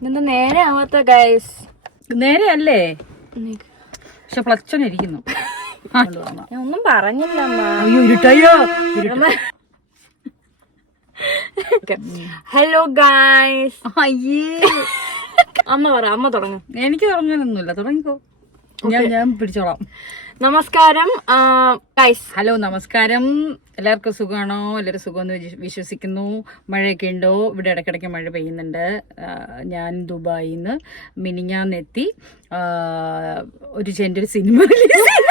ഇതിന്റെ നേരെ ആവാത്ത ഗൈസ്. നേരെ അല്ലേ, പക്ഷെ പ്ലച്ചനിരിക്കുന്നു. ഞാൻ ഒന്നും പറഞ്ഞില്ല അമ്മ. അയ്യോ ഇരുട്ടയ്യോ. Hello guys. അയ്യേ അമ്മ പറ, അമ്മ തുടങ്ങും. എനിക്ക് തുടങ്ങാനൊന്നുമില്ല, തുടങ്ങിക്കോ. ഞാൻ പിടിച്ചോളാം. നമസ്കാരം ഗൈസ്. ഹലോ നമസ്കാരം. എല്ലാവർക്കും സുഖമാണോ? എല്ലാവരും സുഖമെന്ന് വിശ്വസിക്കുന്നു. മഴയൊക്കെ ഉണ്ടോ? ഇവിടെ ഇടയ്ക്കിടയ്ക്ക് മഴ പെയ്യുന്നുണ്ട്. ഞാൻ ദുബായിൽ നിന്ന് മിനിഞ്ഞാന്നെത്തി. എൻ്റെ ഒരു സിനിമ ഡിസംബർ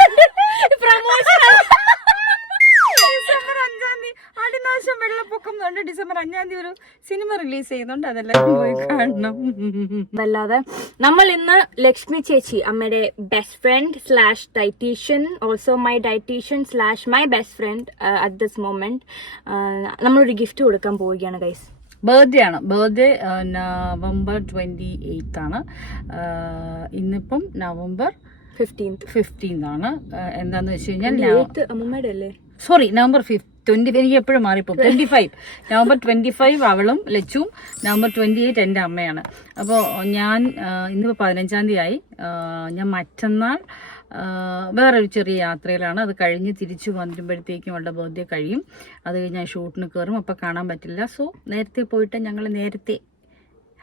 5-ാം തീയതി ആടിനാശം വെള്ളപ്പൊക്കം കൊണ്ട് ഡിസംബർ 5-ാം തീയതി ഒരു സിനിമ റിലീസ് ചെയ്യുന്നുണ്ട്. അതെല്ലാം പോയി കാണണം. അല്ലാതെ നമ്മൾ ഇന്ന് ലക്ഷ്മി ചേച്ചി, അമ്മയുടെ best friend slash dietician, also my dietician slash my best friend at this moment, നമ്മളൊരു ഗിഫ്റ്റ് കൊടുക്കാൻ പോവുകയാണ് ഗൈസ്. ബർത്ത്ഡേ ആണ്. ബർത്ത്ഡേ നവംബർ 28 ആണ്. ഇന്നിപ്പം നവംബർ 15 ആണ്. എന്താന്ന് വെച്ച് കഴിഞ്ഞാൽ അമ്മമ്മയുടെ അല്ലേ, സോറി നവംബർ 20. എനിക്ക് എപ്പോഴും മാറിപ്പോ 25. നവംബർ 25 അവളും ലച്ചും, നവംബർ 28 എൻ്റെ അമ്മയാണ്. അപ്പോൾ ഞാൻ ഇന്നിപ്പോൾ 15-ാം തീയതി ആയി. ഞാൻ മറ്റന്നാൾ വേറൊരു ചെറിയ യാത്രയിലാണ്. അത് കഴിഞ്ഞ് തിരിച്ചു വന്നിട്ടുമ്പോഴത്തേക്കും അവളുടെ ബർത്ത്ഡേ കഴിയും. അത് കഴിഞ്ഞ് ഞാൻ ഷൂട്ടിന് കയറും. അപ്പോൾ കാണാൻ പറ്റില്ല. സോ നേരത്തെ പോയിട്ട് ഞങ്ങൾ നേരത്തെ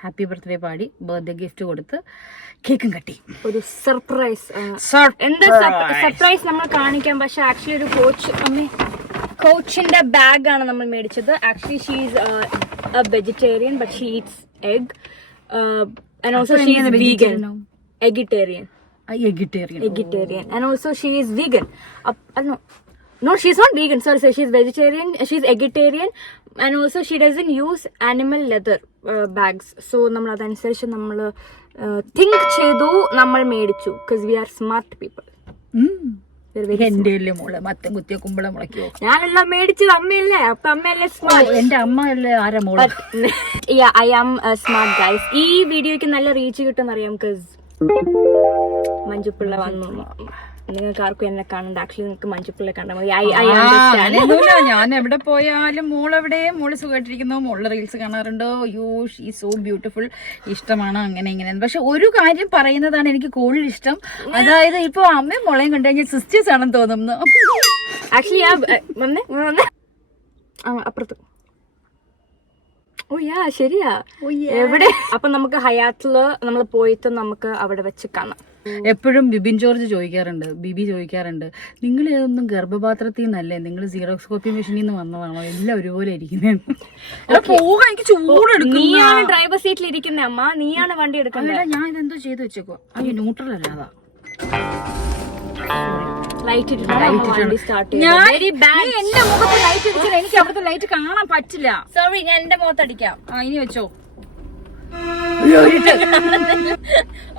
ഹാപ്പി ബർത്ത്ഡേ പാടി ബർത്ത്ഡേ ഗിഫ്റ്റ് കൊടുത്ത് കേക്കും കട്ടി. ഒരു സർപ്രൈസ്. എന്താ സർപ്രൈസ് നമ്മൾ കാണിക്കാം. പക്ഷെ ആക്ച്വലി ഒരു കോച്ചിന്റെ ബാഗ് ആണ് നമ്മൾ മേടിച്ചത്. Actually she is A vegetarian but she Eats egg and also she is vegan. Eggitarian. And also she is vegan. No, she's not vegan. Sorry, she's vegetarian. She's eggitarian, and also she doesn't use animal leather bags. So നമ്മൾ അതനുസരിച്ച് നമ്മൾ think ചെയ്തു, നമ്മൾ മേടിച്ചു. Because we are smart people. എന്റെ മോള് മത്തം കുത്തിയ കുമ്പളം മുളയ്ക്കോ? ഞാനെല്ലാം മേടിച്ചത് അമ്മയല്ലേ, അപ്പൊ അമ്മയല്ലേ സ്മാർട്ട്. എന്റെ അമ്മ അല്ലേ ആരാ മോള്? I am smart guys. ഈ വീഡിയോക്ക് നല്ല റീച്ച് കിട്ടുമെന്ന് അറിയാം. Because മഞ്ജുപിള്ള വന്നു. നിങ്ങൾക്ക് ആർക്കും എന്നെ കാണണ്ട. ആക്ച്വലി നിങ്ങൾക്ക് മഞ്ജുപിള്ള കണ്ടാൽ മതി. ഞാൻ എവിടെ പോയാലും മോള് സുഖമായിട്ടിരിക്കുന്നു. മോളുടെ റീൽസ് കാണാറുണ്ടോ? അയ്യോ ഷീ സോ ബ്യൂട്ടിഫുൾ. ഇഷ്ടമാണ് അങ്ങനെ ഇങ്ങനെ. പക്ഷെ ഒരു കാര്യം പറയുന്നതാണ് എനിക്ക് കൂടുതൽ ഇഷ്ടം. അതായത് ഇപ്പൊ അമ്മയും മോളെയും കണ്ടു കഴിഞ്ഞാൽ സിസ്റ്റേഴ്സ് ആണെന്ന് തോന്നുന്നു. ആക്ച്വലി അപ്പുറത്ത്. ഓ യാ ശരിയാ. എവിടെ? അപ്പൊ നമുക്ക് ഹയാത്തില് നമ്മൾ പോയിട്ട് നമുക്ക് അവിടെ വെച്ച് കാണാം. എപ്പോഴും ബിബി ചോദിക്കാറുണ്ട്, നിങ്ങൾ ഏതൊന്നും ഗർഭപാത്രത്തിൽ നിന്നല്ലേ, നിങ്ങൾ സീറോക്സ് കോപ്പി മെഷീനിൽ നിന്ന് വന്നതാണോ? എല്ലാം ഒരുപോലെ ഇരിക്കുന്നത്. നീയാണ് ഡ്രൈവർ സീറ്റിൽ ഇരിക്കുന്ന അമ്മ, നീയാണ് വണ്ടി എടുക്കുന്നത്. ഞാൻ ഇതെന്തോ ചെയ്ത് വെച്ചേക്കോ. അയ്യോ ന്യൂട്രൽ അല്ലാതാ. ലൈറ്റ് എന്റെ മുഖത്ത് ലൈറ്റ് അടിച്ചാൽ എനിക്ക് അവിടുത്തെ ലൈറ്റ് കാണാൻ പറ്റില്ല. സോറി, ഞാൻ എന്റെ മുഖത്തടിക്കാം. ഇനി വെച്ചോ.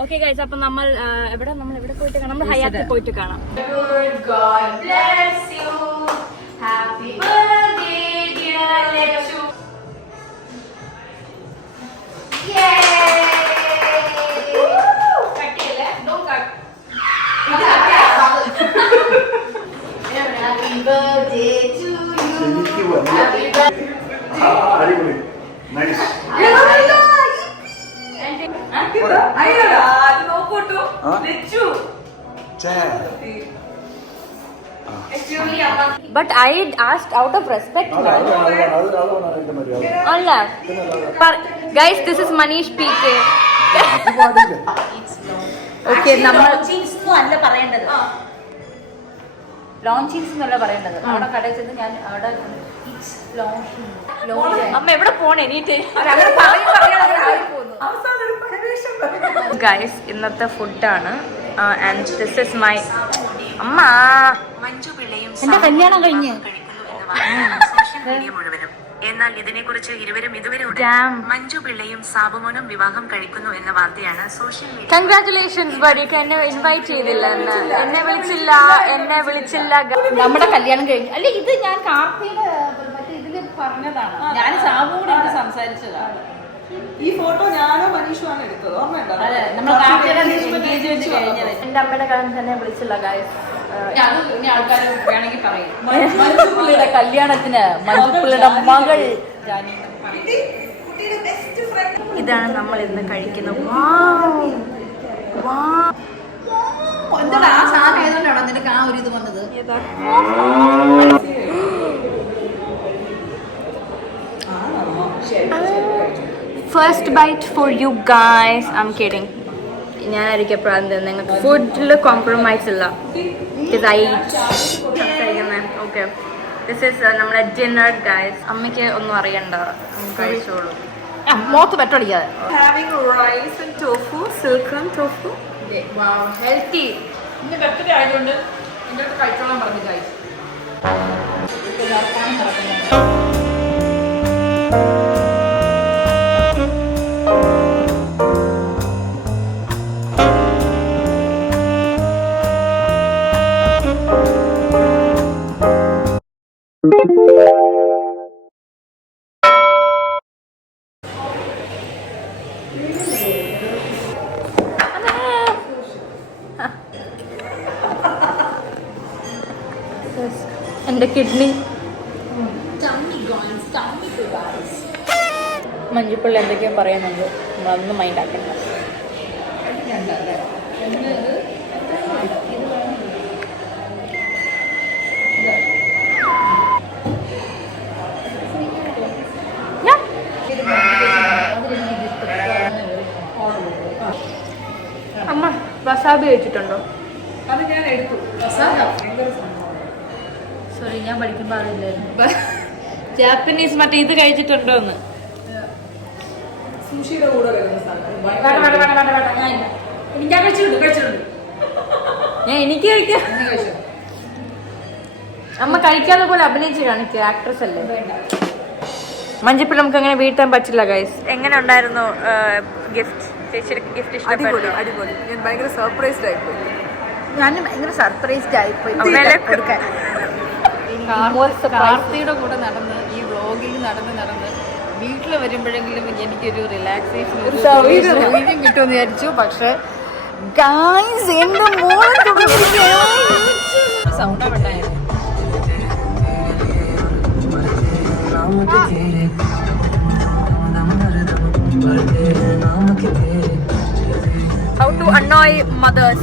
ഓക്കെ ഗൈസ്, അപ്പൊ നമ്മൾ എവിടെ പോയിട്ട് കാണാം? നമ്മൾ ഹയാത്തിൽ പോയിട്ട് കാണാം. But I asked out of respect. Allah. Guys, this is Manish PK. Okay, നമ്മൾ ലോഞ്ചിങ്സ് എന്നല്ല പറയേണ്ടത്. അവിടെ കടയിൽ ചെന്ന് ഞാൻ അവിടെ അമ്മ എവിടെ പോണേ നീറ്റ് ഗൈസ്. ഇന്നത്തെ ഫുഡാണ്. ആൻഡ് ദിസ് ഇസ് മൈ അമ്മ. എന്റെ കല്യാണം കഴിഞ്ഞ് മുഴുവനും. എന്നാൽ ഇതിനെക്കുറിച്ച് ഇരുവരും ഇതുവരെ മഞ്ജു പിള്ളയും സാബുമോനും വിവാഹം കഴിക്കുന്നു എന്ന വാർത്തയാണ് സോഷ്യൽ മീഡിയ. കൺഗ്രാറ്റുലേഷൻസ് ബഡിക്ക്. എന്നെ ഇൻവൈറ്റ് ചെയ്തില്ല, എന്നെ വിളിച്ചില്ല. നമ്മുടെ കല്യാണം കഴിഞ്ഞു. അല്ലെ ഇത് ഞാൻ കാർത്തിയുടെ ഇതില് പറഞ്ഞതാണ്. ഞാൻ സാബുകൂടെ എനിക്ക് സംസാരിച്ചതാണ്. ഈ ഫോട്ടോ ഞാനോ മനീഷുമാണ് എടുത്തത്, ഓർമ്മയുണ്ടോ? എന്റെ അമ്മയുടെ കാര്യം തന്നെ വിളിച്ചില്ല ഗൈസ്. ആൾക്കാർ വേണമെങ്കിൽ പറയും. മഞ്ജുപിള്ളയുടെ കല്യാണത്തിന് മഞ്ജുപിള്ളയുടെ മകൾ ഇതാണ് നമ്മൾ ഇന്ന് കഴിക്കുന്നത്. എന്താ ആ സാധനം ഏതുകൊണ്ടാണോ നിനക്ക് ആ ഒരു ഇത് വന്നത്? First bite for you guys. I am kidding. ഞാനായിരിക്കും പ്രാന്തം. നിങ്ങൾക്ക് ഫുഡിൽ കോംപ്രമൈസ് ഇല്ല. ഓക്കെ, ദിസ് ഈസ് നമ്മുടെ ഡിന്നർ ഗൈസ്. അമ്മയ്ക്ക് ഒന്നും അറിയണ്ട, കഴിച്ചോളൂ. മോത്ത് പെട്ടടിക്കാതെ. Having rice and tofu, silken tofu. Healthy. ഇന്ന് ബർത്ത്ഡേ ആയതുകൊണ്ട് എൻ്റെ അടുത്ത് കഴിച്ചോളാൻ പറഞ്ഞു ഗൈസ്. എൻ്റെ കിഡ്നി. മഞ്ജുപ്പിള്ള എന്തൊക്കെയോ പറയുന്നുണ്ട്, നമ്മളൊന്നും മൈൻഡ് ആക്കണ്ട. അമ്മ വസാബി കഴിച്ചിട്ടുണ്ടോ? അത് ഞാൻ എടുത്തു. സോറി, ഞാൻ പഠിക്കുമ്പോൾ അതില്ലായിരുന്നു. ജാപ്പനീസ് മറ്റേ ഇത് കഴിച്ചിട്ടുണ്ടോ എന്ന്. സുഷിയുടെ കൂടെ വരുന്ന സാധനം. ഞാൻ കഴിച്ചിട്ടുണ്ട്. ഞാൻ എനിക്ക് കഴിക്കാം. അമ്മ കഴിക്കാതെ പോലെ അഭിനയിച്ച് കാണിക്കുക, ആക്ട്രസ് അല്ലേ. മഞ്ജുപ്പിള്ള നമുക്ക് അങ്ങനെ വീട്ടാൻ പറ്റില്ല ഗൈസ്. എങ്ങനെ ഉണ്ടായിരുന്നു ഗിഫ്റ്റ്? ചേച്ചിയുടെ ഗിഫ്റ്റ് ഇഷ്ടപ്പെട്ടു? അടിപൊളി. ഞാൻ ഭയങ്കര സർപ്രൈസ്ഡ് ആയിപ്പോയി. ഞാനും ഭയങ്കര സർപ്രൈസ്ഡ് ആയിപ്പോയി. കാർത്തിയുടെ കൂടെ നടന്ന് ഈ വ്ളോഗിൽ നടന്ന് വീട്ടിൽ വരുമ്പോഴെങ്കിലും എനിക്കൊരു റിലാക്സേഷൻ സൗകര്യം കിട്ടുമെന്ന് വിചാരിച്ചു. പക്ഷെ ഗൈസ് എന്റെ സൗണ്ട് ഉണ്ടായിരുന്നു. How to annoy mothers.